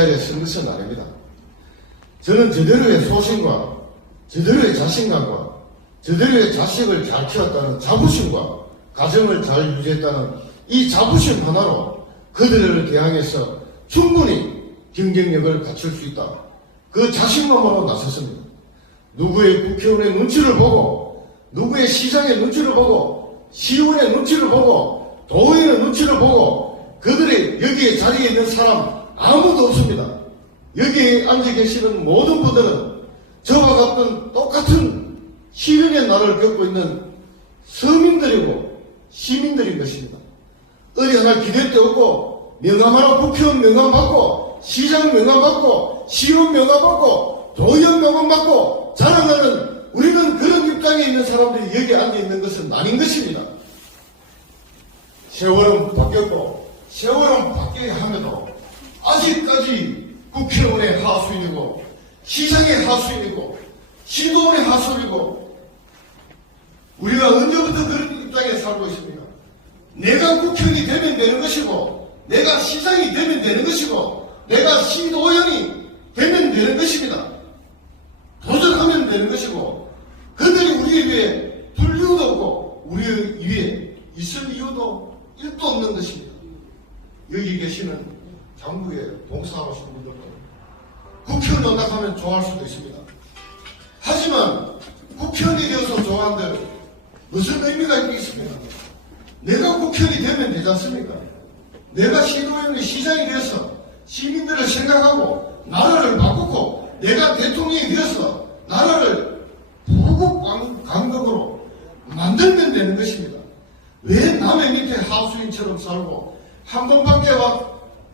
자리에 선 것은 아닙니다. 저는 저대로의 소신과 저대로의 자신감과 저대로의 자식을 잘 키웠다는 자부심과 가정을 잘 유지했다는 이 자부심 하나로 그들을 대항해서 충분히 경쟁력을 갖출 수 있다. 그 자신감으로 나섰습니다. 누구의 국회의원의 눈치를 보고, 누구의 시장의 눈치를 보고, 시의원의 눈치를 보고, 도의원의 눈치를 보고, 그들이 여기에 자리에 있는 사람 아무도 없습니다. 여기에 앉아 계시는 모든 분들은 저와 같은 똑같은 시련의 날을 겪고 있는 서민들이고 시민들인 것입니다. 어디 하나 기댈 데 없고, 명함 하나 국회의원 명함 받고, 시장 명함 받고, 시의원 명함 받고, 도의원 명함 받고 자랑하는 우리는 그런 입장에 있는 사람들이 여기 앉아 있는 것은 아닌 것입니다. 세월은 바뀌었고 세월은 바뀌어야 함에도 아직까지 국회의원의 하수인이고 시장의 하수인이고 시도원의 하수인이고 우리가 언제부터 그런 입장에 살고 있습니까? 내가 국회의원이 되면 되는 것이고 내가 시장이 되면 되는 것이고 내가 시도의원이 되면 되는 것입니다. 도전하면 되는 것이고 그들이 우리 위에 둘 이유도 없고 우리 위에 있을 이유도 1도 없는 것입니다. 여기 계시는 장부에 봉사하시는 분들도 국회의원 연락하면 좋아할 수도 있습니다. 하지만 국회의원이 되어서 좋아한들 무슨 의미가 있겠습니까? 내가 국회의원이 되면 되지 않습니까? 내가 시도의원이 시장이 되어서 시민들을 생각하고 나라를 바꾸고 내가 대통령이 되어서 나라를 보국 강국으로 만들면 되는 것입니다. 왜 남의 밑에 하수인처럼 살고 한 번밖에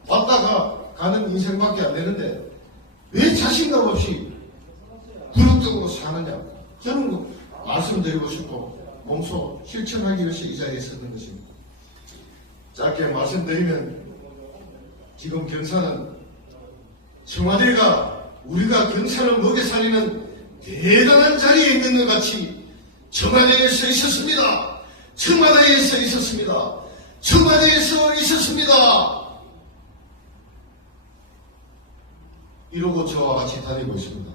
왔다가 가는 인생밖에 안 되는데 왜 자신감 없이 굴욕적으로 사느냐. 저는 말씀드리고 싶고 몸소 실천하기 위해서 이 자리에 서는 것입니다. 짧게 말씀드리면 지금 경사는 청와대가 우리가 경찰을 먹여 살리는 대단한 자리에 있는 것 같이 청와대에 서 있었습니다. 청와대에 서 있었습니다. 청와대에 서 있었습니다. 이러고 저와 같이 다니고 있습니다.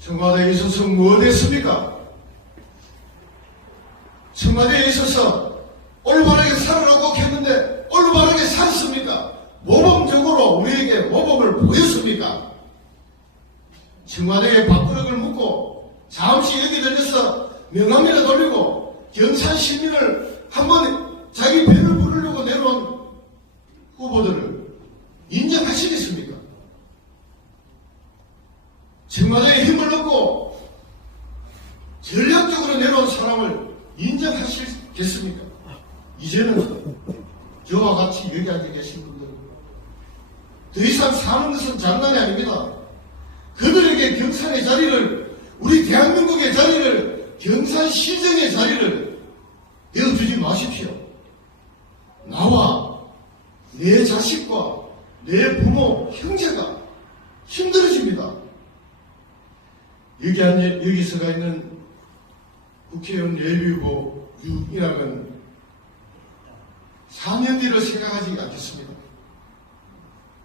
청와대에 있어서 뭐 됐습니까? 청와대에 있어서 올바르게 살으라고 했는데 올바르게 살았습니까? 모범적으로 우리에게 모범을 보였습니까? 청와대에 밥그릇을 묻고 잠시 여기 들려서 명함이나 돌리고 경산 시민을 한번 자기 배를 부르려고 내려온 후보들을 인정하시겠습니까? 청와대에 힘을 얻고 전략적으로 내려온 사람을 인정하시겠습니까? 이제는 저와 같이 여기 앉아 계신 분들 더 이상 사는 것은 장난이 아닙니다. 그들에게 경산의 자리를 우리 대한민국의 자리를 경산시정의 자리를 내어주지 마십시오. 나와 내 자식과 내 부모 형제가 힘들어집니다. 여기 서가 있는 국회의원 예비후보 유일학은 4년 뒤를 생각하지 않겠습니다.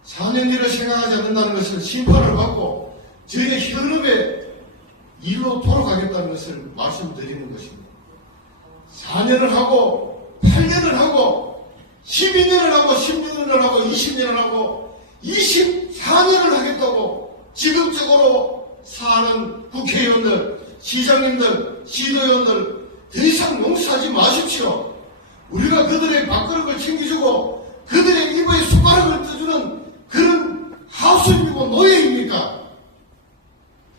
4년 뒤를 생각하지 않는다는 것은 심판을 받고 저희의 현업에 이루어 돌아가겠다는 것을 말씀드리는 것입니다. 4년을 하고 8년을 하고 12년을 하고 10년을 하고 20년을 하고 24년을 하겠다고 지극적으로 사는 국회의원들, 시장님들, 시도의원들 더 이상 농사하지 마십시오. 우리가 그들의 밥그릇을 챙겨주고 그들의 입에 숟가락을 떠주는 그런 하수인이고 노예입니까?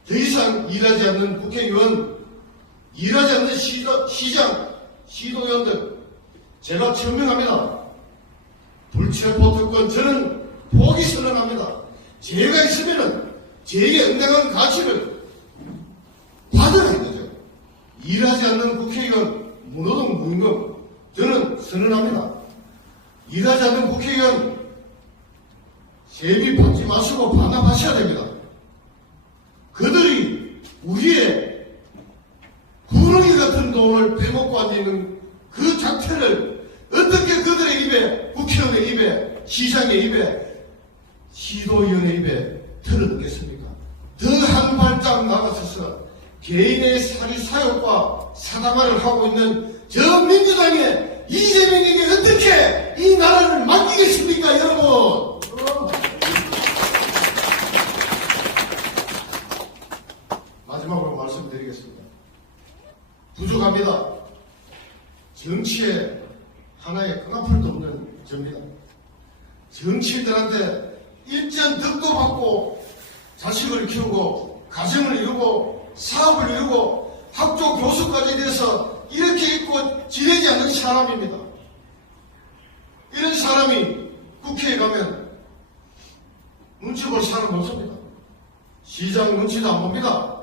더 이상 일하지 않는 국회의원, 일하지 않는 시장, 시도의원들 제가 천명합니다. 불체포 특권 저는 포기 선언합니다. 제가 있으면은 제게 응당한 가치를 받으라 이거죠. 일하지 않는 국회의원 무노동 무임금 저는 선언합니다. 일하지 않는 국회의원 세비 받지 마시고 반납하셔야 됩니다. 그들이 우리의 구렁이 같은 돈을 빼먹고 앉아있는 그 자체를 어떻게 그들의 입에, 국회의원의 입에, 시장의 입에, 시도위원의 입에 털어넣겠습니까? 더 한 발짝 나가서서 개인의 사리사욕과 사당화를 하고 있는 저 민주당의 이재명에게 어떻게 이 나라를 맡기겠습니까, 여러분? 마지막으로 말씀드리겠습니다. 부족합니다. 정치에 하나의 끈앞을도 없는 점입니다. 정치인들한테 일전 덕도 받고 자식을 키우고 가정을 이루고 사업을 이루고 학교 교수까지 돼서 이렇게 있고 지내지 않는 사람입니다. 이런 사람이 국회에 가면 눈치 볼 사람 없습니다. 시장 눈치도 안 봅니다.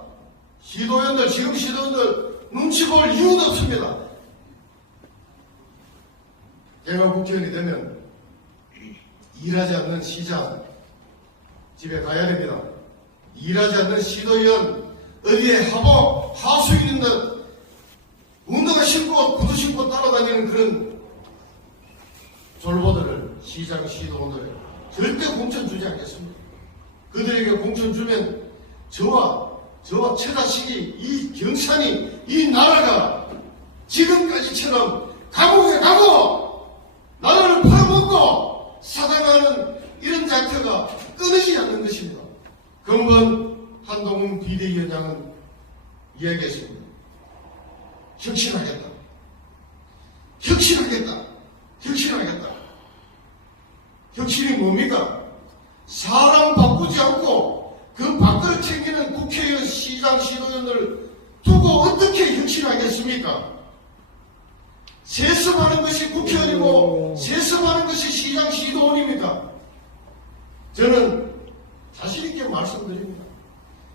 시도원들, 지금 시도원들 눈치 볼 이유도 없습니다. 제가 국회의원이 되면 일하지 않는 시장 집에 가야 됩니다. 일하지 않는 시도위원 어디에 하수 있는 듯 운동화 신고 구두 신고 따라다니는 그런 졸보들을 시장 시도원들 절대 공천 주지 않겠습니다. 그들에게 공천 주면 저와 처자식이 이 경산이 이 나라가 지금까지처럼 감옥에 가고 나라를 팔아먹고 사당하는 이런 장터가 끊이지 않는 것입니다. 근본 한동훈 비대위원장은 이야기했습니다. 혁신하겠다. 혁신하겠다. 혁신하겠다. 혁신이 뭡니까? 사람 바꾸지 않고 그 밖을 챙기는 국회의원, 시장, 시도위원들 두고 어떻게 혁신하겠습니까? 세습하는 것이 국회의원이고 세습하는 것이 시장, 시도원입니까? 저는 자신있게 말씀드립니다.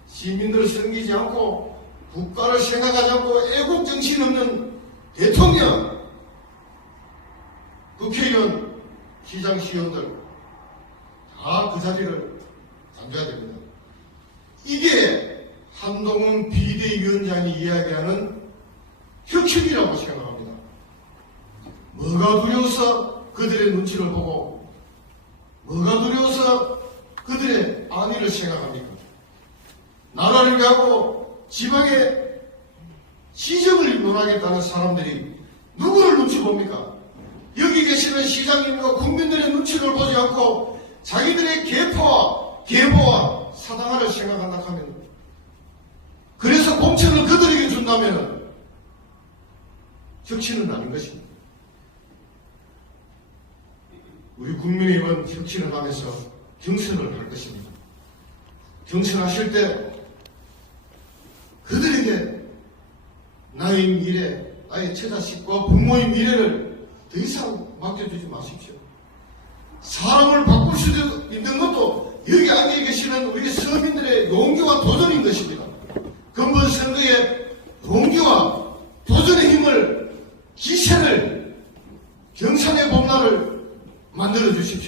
시민들을 섬기지 않고 국가를 생각하지 않고 애국정신 없는 대통령, 국회의원, 시장, 시의원들 다 그 자리를 잠겨야 됩니다. 이게 한동훈 비대위원장이 이야기하는 혁신이라고 생각합니다. 뭐가 두려워서 그들의 눈치를 보고 뭐가 두려워서 그들의 안위를 생각합니까? 나라를 위하고 지방의 시정을 논하겠다는 사람들이 누구를 눈치 봅니까? 여기 계시는 시장님과 국민들의 눈치를 보지 않고 자기들의 계보와 사당화를 생각한다 하면 그래서 공천을 그들에게 준다면 혁신은 아닌 것입니다. 우리 국민의힘은 혁신을 하면서 경선을 할 것입니다. 경선하실 때 그들에게 나의 미래, 나의 처자식과 부모의 미래를 더 이상 맡겨주지 마십시오. 사람을 바꿀 수 있는 것도 여기 안에 계시는 우리 서민들의 용기와 도전인 것입니다. 근본 선거에 용기와 도전의 힘을, 기세를, 경산의 봄날을 만들어 주십시오.